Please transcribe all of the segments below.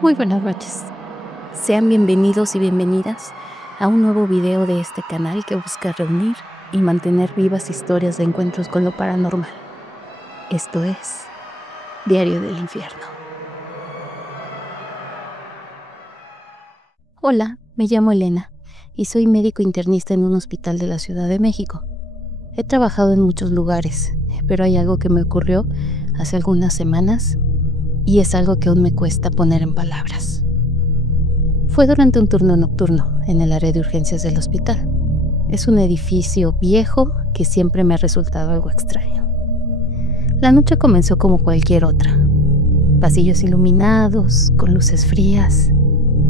Muy buenas noches. Sean bienvenidos y bienvenidas a un nuevo video de este canal que busca reunir y mantener vivas historias de encuentros con lo paranormal. Esto es Diario del Infierno. Hola, me llamo Elena y soy médico internista en un hospital de la Ciudad de México. He trabajado en muchos lugares, pero hay algo que me ocurrió hace algunas semanas y es algo que aún me cuesta poner en palabras. Fue durante un turno nocturno en el área de urgencias del hospital. Es un edificio viejo que siempre me ha resultado algo extraño. La noche comenzó como cualquier otra. Pasillos iluminados, con luces frías,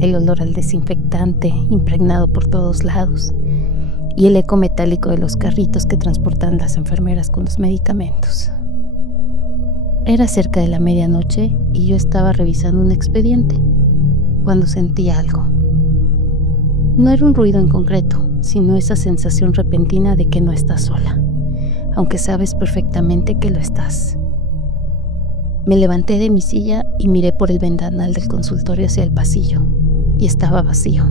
el olor al desinfectante impregnado por todos lados y el eco metálico de los carritos que transportan las enfermeras con los medicamentos. Era cerca de la medianoche y yo estaba revisando un expediente cuando sentí algo. No era un ruido en concreto, sino esa sensación repentina de que no estás sola, aunque sabes perfectamente que lo estás. Me levanté de mi silla y miré por el ventanal del consultorio hacia el pasillo, y estaba vacío.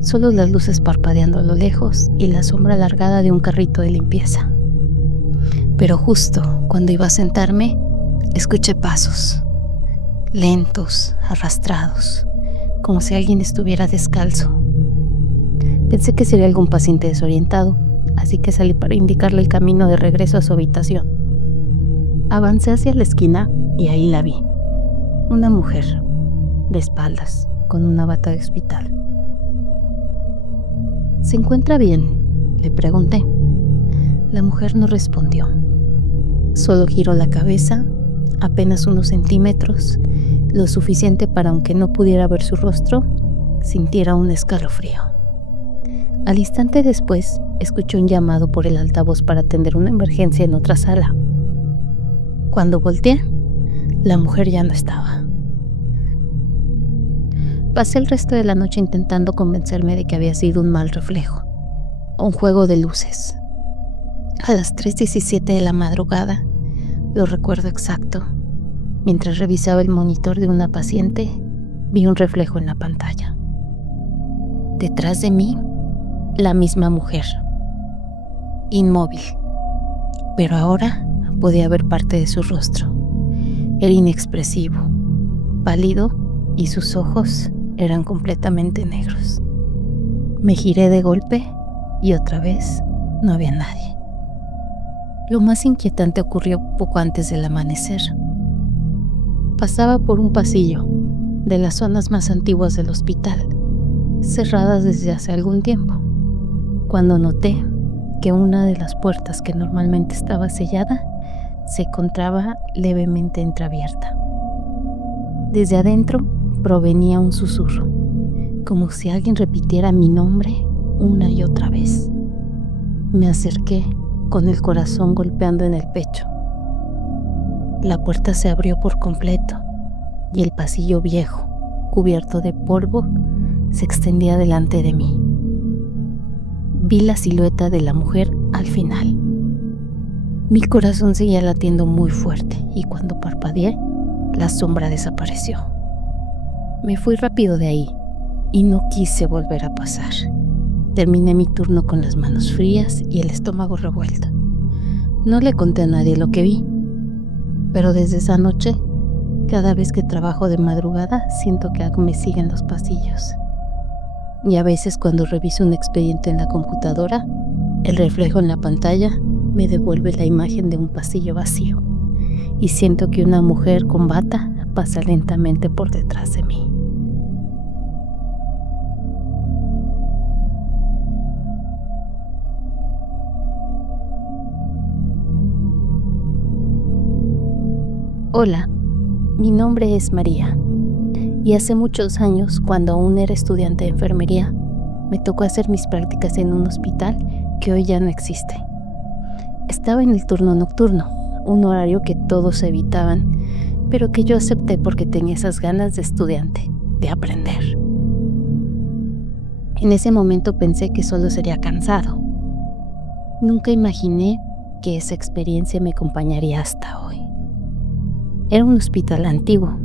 Solo las luces parpadeando a lo lejos y la sombra alargada de un carrito de limpieza. Pero justo cuando iba a sentarme, escuché pasos, lentos, arrastrados, como si alguien estuviera descalzo. Pensé que sería algún paciente desorientado, así que salí para indicarle el camino de regreso a su habitación. Avancé hacia la esquina y ahí la vi. Una mujer, de espaldas, con una bata de hospital. ¿Se encuentra bien?, le pregunté. La mujer no respondió. Solo giró la cabeza, apenas unos centímetros, lo suficiente para, aunque no pudiera ver su rostro, sintiera un escalofrío. Al instante después, escuché un llamado por el altavoz para atender una emergencia en otra sala. Cuando volteé, la mujer ya no estaba. Pasé el resto de la noche intentando convencerme de que había sido un mal reflejo, un juego de luces. A las 3:17 de la madrugada, lo recuerdo exacto, mientras revisaba el monitor de una paciente, vi un reflejo en la pantalla. Detrás de mí, la misma mujer, inmóvil, pero ahora podía ver parte de su rostro. Era inexpresivo, pálido, y sus ojos eran completamente negros. Me giré de golpe y otra vez no había nadie. Lo más inquietante ocurrió poco antes del amanecer. Pasaba por un pasillo de las zonas más antiguas del hospital, cerradas desde hace algún tiempo, cuando noté que una de las puertas que normalmente estaba sellada se encontraba levemente entreabierta. Desde adentro provenía un susurro, como si alguien repitiera mi nombre una y otra vez. Me acerqué con el corazón golpeando en el pecho. La puerta se abrió por completo y el pasillo viejo, cubierto de polvo, se extendía delante de mí. Vi la silueta de la mujer al final. Mi corazón seguía latiendo muy fuerte y cuando parpadeé, la sombra desapareció. Me fui rápido de ahí y no quise volver a pasar. Terminé mi turno con las manos frías y el estómago revuelto. No le conté a nadie lo que vi, pero desde esa noche, cada vez que trabajo de madrugada, siento que algo me sigue en los pasillos. Y a veces cuando reviso un expediente en la computadora, el reflejo en la pantalla me devuelve la imagen de un pasillo vacío y siento que una mujer con bata pasa lentamente por detrás de mí. Hola, mi nombre es María y hace muchos años, cuando aún era estudiante de enfermería, me tocó hacer mis prácticas en un hospital que hoy ya no existe. Estaba en el turno nocturno, un horario que todos evitaban, pero que yo acepté porque tenía esas ganas de estudiante, de aprender. En ese momento pensé que solo sería cansado. Nunca imaginé que esa experiencia me acompañaría hasta hoy. Era un hospital antiguo,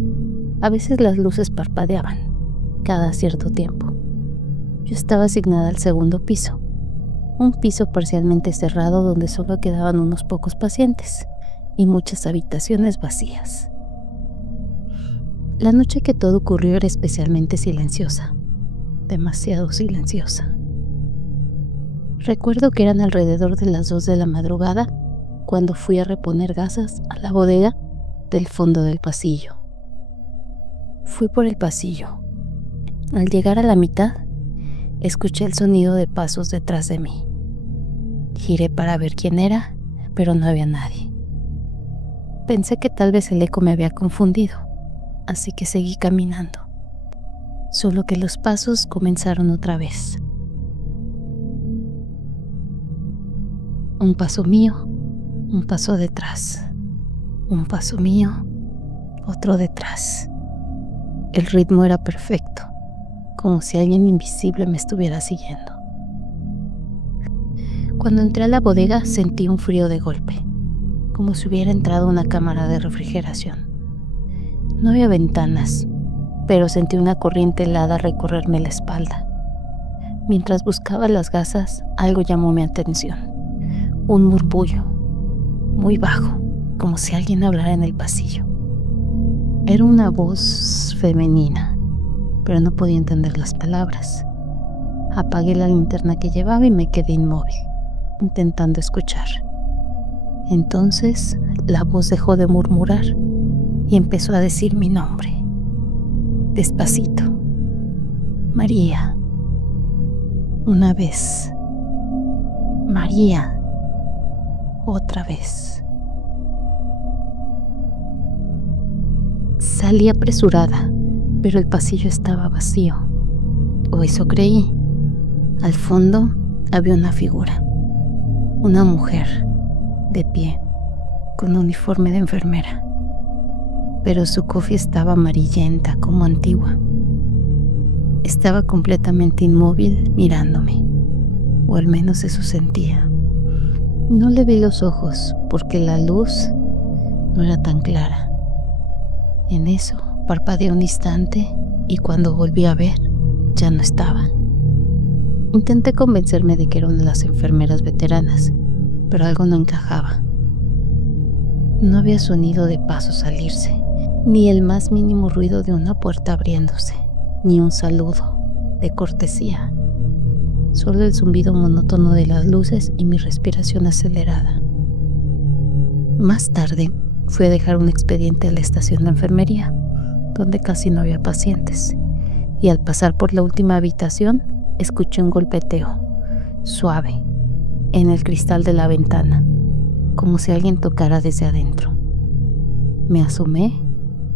A veces las luces parpadeaban, cada cierto tiempo. Yo estaba asignada al segundo piso, un piso parcialmente cerrado donde solo quedaban unos pocos pacientes y muchas habitaciones vacías. La noche que todo ocurrió era especialmente silenciosa, demasiado silenciosa. Recuerdo que eran alrededor de las 2 de la madrugada cuando fui a reponer gasas a la bodega del fondo del pasillo. Fui por el pasillo. Al llegar a la mitad, escuché el sonido de pasos detrás de mí. Giré para ver quién era, pero no había nadie. Pensé que tal vez el eco me había confundido, así que seguí caminando. Solo que los pasos comenzaron otra vez. Un paso mío, un paso detrás. Un paso mío, otro detrás. El ritmo era perfecto, como si alguien invisible me estuviera siguiendo. Cuando entré a la bodega sentí un frío de golpe, como si hubiera entrado a una cámara de refrigeración. No había ventanas, pero sentí una corriente helada recorrerme la espalda. Mientras buscaba las gasas, algo llamó mi atención. Un murmullo, muy bajo, como si alguien hablara en el pasillo. Era una voz femenina, pero no podía entender las palabras. Apagué la linterna que llevaba y me quedé inmóvil, intentando escuchar. Entonces la voz dejó de murmurar y empezó a decir mi nombre. Despacito. María. Una vez. María. Otra vez. Salí apresurada, pero el pasillo estaba vacío. O eso creí. Al fondo había una figura. Una mujer, de pie, con uniforme de enfermera. Pero su cofia estaba amarillenta, como antigua. Estaba completamente inmóvil mirándome, o al menos eso sentía. No le vi los ojos, porque la luz no era tan clara. En eso parpadeé un instante y cuando volví a ver, ya no estaba. Intenté convencerme de que era una de las enfermeras veteranas, pero algo no encajaba. No había sonido de pasos salirse, ni el más mínimo ruido de una puerta abriéndose, ni un saludo de cortesía. Solo el zumbido monótono de las luces y mi respiración acelerada. Más tarde fui a dejar un expediente a la estación de enfermería, donde casi no había pacientes, y al pasar por la última habitación escuché un golpeteo suave en el cristal de la ventana, como si alguien tocara desde adentro. Me asomé.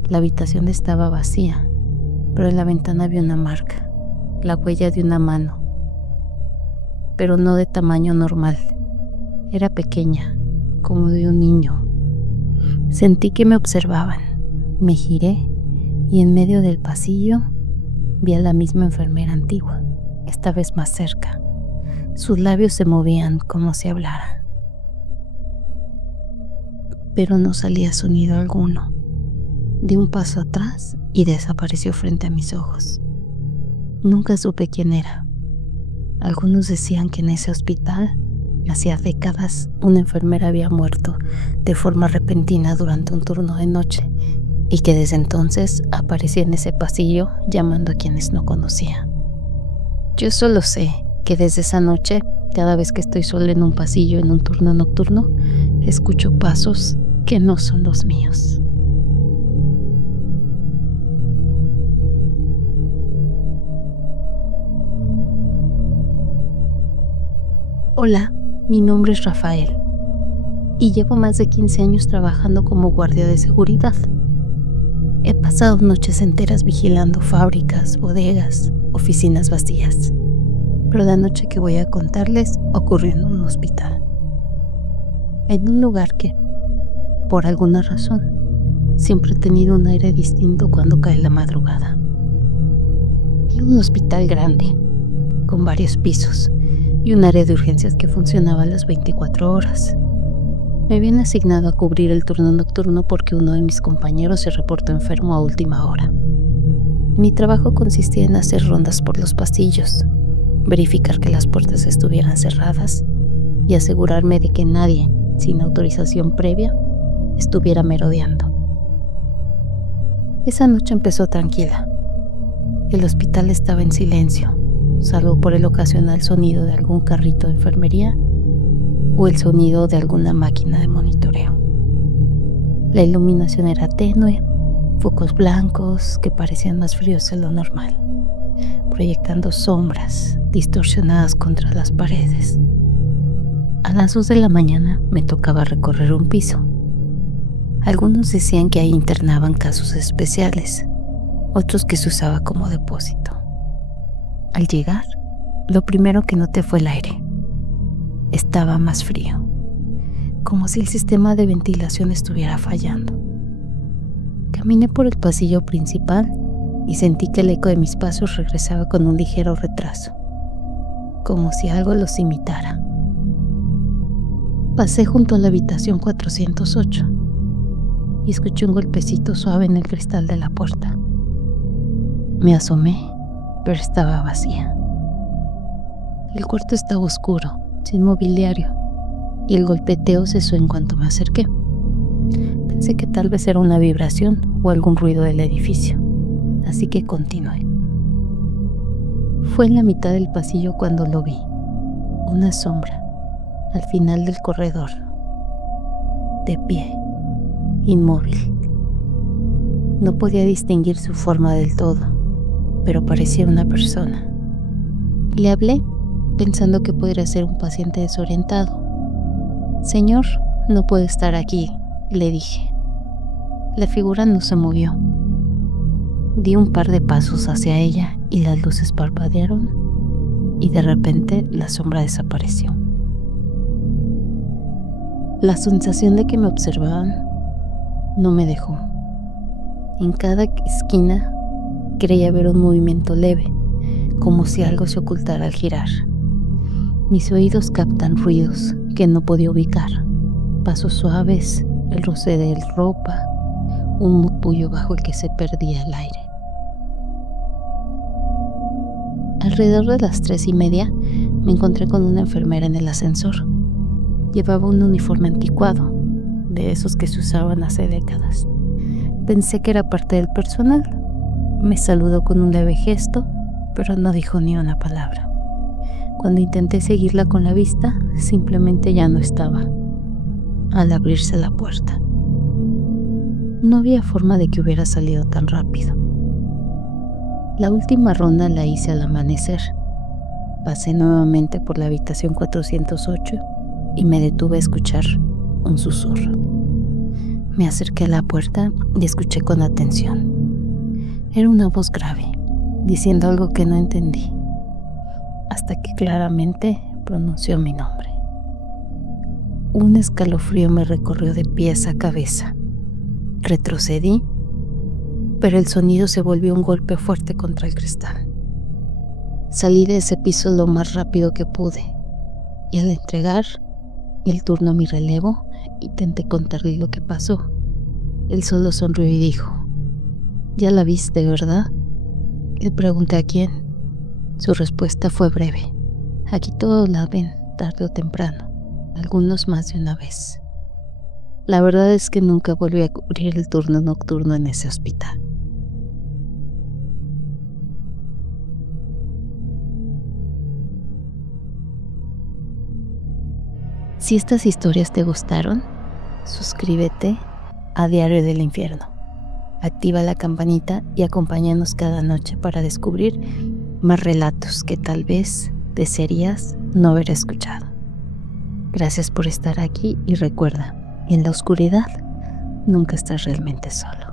La habitación estaba vacía, pero en la ventana había una marca, la huella de una mano, pero no de tamaño normal. Era pequeña, como de un niño. Sentí que me observaban. Me giré y en medio del pasillo vi a la misma enfermera antigua, esta vez más cerca. Sus labios se movían como si hablaran, pero no salía sonido alguno. Di un paso atrás y desapareció frente a mis ojos. Nunca supe quién era. Algunos decían que en ese hospital, hacía décadas, una enfermera había muerto de forma repentina durante un turno de noche y que desde entonces aparecía en ese pasillo llamando a quienes no conocía. Yo solo sé que desde esa noche, cada vez que estoy sola en un pasillo en un turno nocturno, escucho pasos que no son los míos. Hola, mi nombre es Rafael y llevo más de 15 años trabajando como guardia de seguridad. He pasado noches enteras vigilando fábricas, bodegas, oficinas vacías, pero la noche que voy a contarles ocurrió en un hospital. En un lugar que, por alguna razón, siempre he tenido un aire distinto cuando cae la madrugada. Era un hospital grande, con varios pisos, y un área de urgencias que funcionaba a las 24 horas. Me habían asignado a cubrir el turno nocturno porque uno de mis compañeros se reportó enfermo a última hora. Mi trabajo consistía en hacer rondas por los pasillos, verificar que las puertas estuvieran cerradas y asegurarme de que nadie, sin autorización previa, estuviera merodeando. Esa noche empezó tranquila. El hospital estaba en silencio, salvo por el ocasional sonido de algún carrito de enfermería o el sonido de alguna máquina de monitoreo. La iluminación era tenue, focos blancos que parecían más fríos de lo normal, proyectando sombras distorsionadas contra las paredes. A las 2 de la mañana me tocaba recorrer un piso. Algunos decían que ahí internaban casos especiales, otros que se usaba como depósito. Al llegar, lo primero que noté fue el aire. Estaba más frío, como si el sistema de ventilación estuviera fallando. Caminé por el pasillo principal y sentí que el eco de mis pasos regresaba con un ligero retraso, como si algo los imitara. Pasé junto a la habitación 408 y escuché un golpecito suave en el cristal de la puerta. Me asomé, pero estaba vacía. El cuarto estaba oscuro, sin mobiliario, y el golpeteo cesó en cuanto me acerqué. Pensé que tal vez era una vibración o algún ruido del edificio, así que continué. Fue en la mitad del pasillo cuando lo vi, una sombra, al final del corredor, de pie, inmóvil. No podía distinguir su forma del todo, pero parecía una persona. Le hablé, pensando que podría ser un paciente desorientado. «Señor, no puede estar aquí», le dije. La figura no se movió. Di un par de pasos hacia ella y las luces parpadearon, y de repente la sombra desapareció. La sensación de que me observaban no me dejó. En cada esquina creía ver un movimiento leve, como si algo se ocultara al girar. Mis oídos captan ruidos que no podía ubicar. Pasos suaves, el roce de ropa, un murmullo bajo el que se perdía el aire. Alrededor de las 3:30 me encontré con una enfermera en el ascensor. Llevaba un uniforme anticuado, de esos que se usaban hace décadas. Pensé que era parte del personal. Me saludó con un leve gesto, pero no dijo ni una palabra. Cuando intenté seguirla con la vista, simplemente ya no estaba, al abrirse la puerta. No había forma de que hubiera salido tan rápido. La última ronda la hice al amanecer. Pasé nuevamente por la habitación 408 y me detuve a escuchar un susurro. Me acerqué a la puerta y escuché con atención. Era una voz grave, diciendo algo que no entendí, hasta que claramente pronunció mi nombre. Un escalofrío me recorrió de pies a cabeza. Retrocedí, pero el sonido se volvió un golpe fuerte contra el cristal. Salí de ese piso lo más rápido que pude, y al entregar el turno a mi relevo, intenté contarle lo que pasó. Él solo sonrió y dijo: «¿Ya la viste, verdad?». Le pregunté a quién. Su respuesta fue breve: «Aquí todos la ven, tarde o temprano, algunos más de una vez». La verdad es que nunca volví a cubrir el turno nocturno en ese hospital. Si estas historias te gustaron, suscríbete a Diario del Infierno. Activa la campanita y acompáñanos cada noche para descubrir más relatos que tal vez desearías no haber escuchado. Gracias por estar aquí y recuerda, en la oscuridad nunca estás realmente solo.